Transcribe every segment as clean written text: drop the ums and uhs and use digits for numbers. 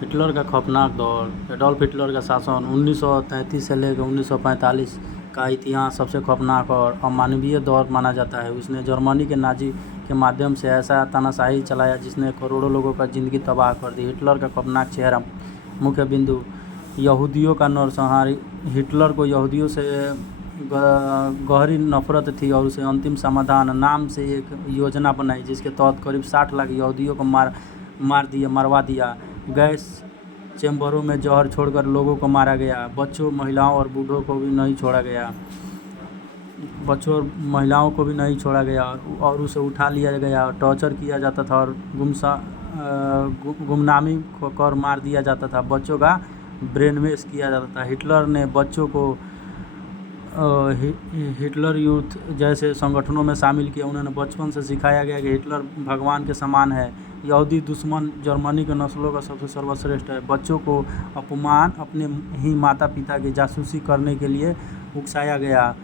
Hitler का खौफनाक दौर। एडोल्फ हिटलर का शासन 1933 से लेकर 1945 का इतिहास सबसे खौफनाक और अमानवीय दौर माना जाता है। उसने जर्मनी के नाजी के माध्यम से ऐसा तानाशाही चलाया जिसने करोड़ों लोगों का ज़िंदगी तबाह कर दी। हिटलर का खौफनाक चेहरा। मुख्य बिंदु: यहूदियों का नरसंहार। हिटलर को यहूदियों से गहरी नफरत थी और उसे अंतिम समाधान नाम से एक योजना बनाई जिसके तहत करीब 60 लाख यहूदियों को मरवा दिया। गैस चैम्बरों में जहर छोड़कर लोगों को मारा गया। बच्चों, महिलाओं और बूढ़ों को भी नहीं छोड़ा गया और उसे उठा लिया गया और टॉर्चर किया जाता था और गुमनामी कर मार दिया जाता था। बच्चों का ब्रेनवॉश किया जाता था। हिटलर ने बच्चों को हिटलर यूथ जैसे संगठनों में शामिल किया। उन्हें बचपन से सिखाया गया कि हिटलर भगवान के समान है। यहूदी दुश्मन जर्मनी के नस्लों का सबसे सर्वश्रेष्ठ है। बच्चों को अपमान अपने ही माता पिता की जासूसी करने के लिए उकसाया गया।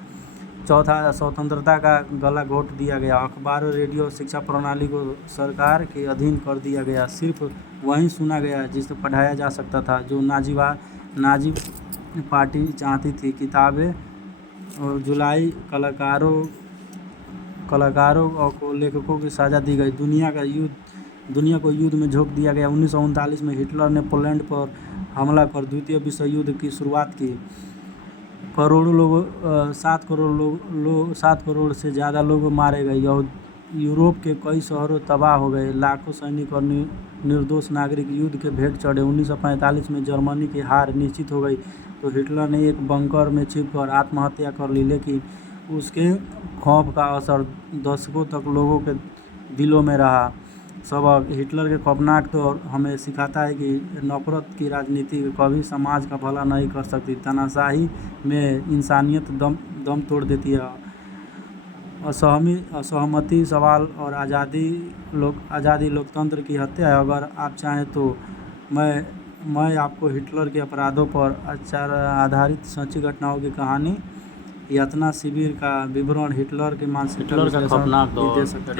चौथा, स्वतंत्रता का गला घोंट दिया गया। अखबार और रेडियो शिक्षा प्रणाली को सरकार के अधीन कर दिया गया। सिर्फ वही सुना गया जिसे पढ़ाया जा सकता था जो नाजी पार्टी चाहती थी। किताबें और जुलाई कलाकारों और लेखकों की सजा दी गई। दुनिया को युद्ध में झोंक दिया गया। 1939 में हिटलर ने पोलैंड पर हमला कर द्वितीय विश्व युद्ध की शुरुआत की। 7 करोड़ से ज़्यादा लोग मारे गए। यूरोप के कई शहरों तबाह हो गए। लाखों सैनिक और निर्दोष नागरिक युद्ध के भेंट चढ़े। 1945 में जर्मनी की हार निश्चित हो गई तो हिटलर ने एक बंकर में छिपकर आत्महत्या कर ली, लेकिन उसके खौफ का असर दशकों तक लोगों के दिलों में रहा। सबक: हिटलर के खौफनाक दौर हमें सिखाता है कि नफरत की राजनीति कभी समाज का भला नहीं कर सकती। तानाशाही में इंसानियत दम तोड़ देती है। असहमति, सवाल और आज़ादी लोकतंत्र की हत्या है। अगर आप चाहें तो मैं आपको हिटलर के अपराधों पर आधारित सच्ची घटनाओं की कहानी, यातना शिविर का विवरण, हिटलर के मानसिकता का विश्लेषण भी दे सकते हैं।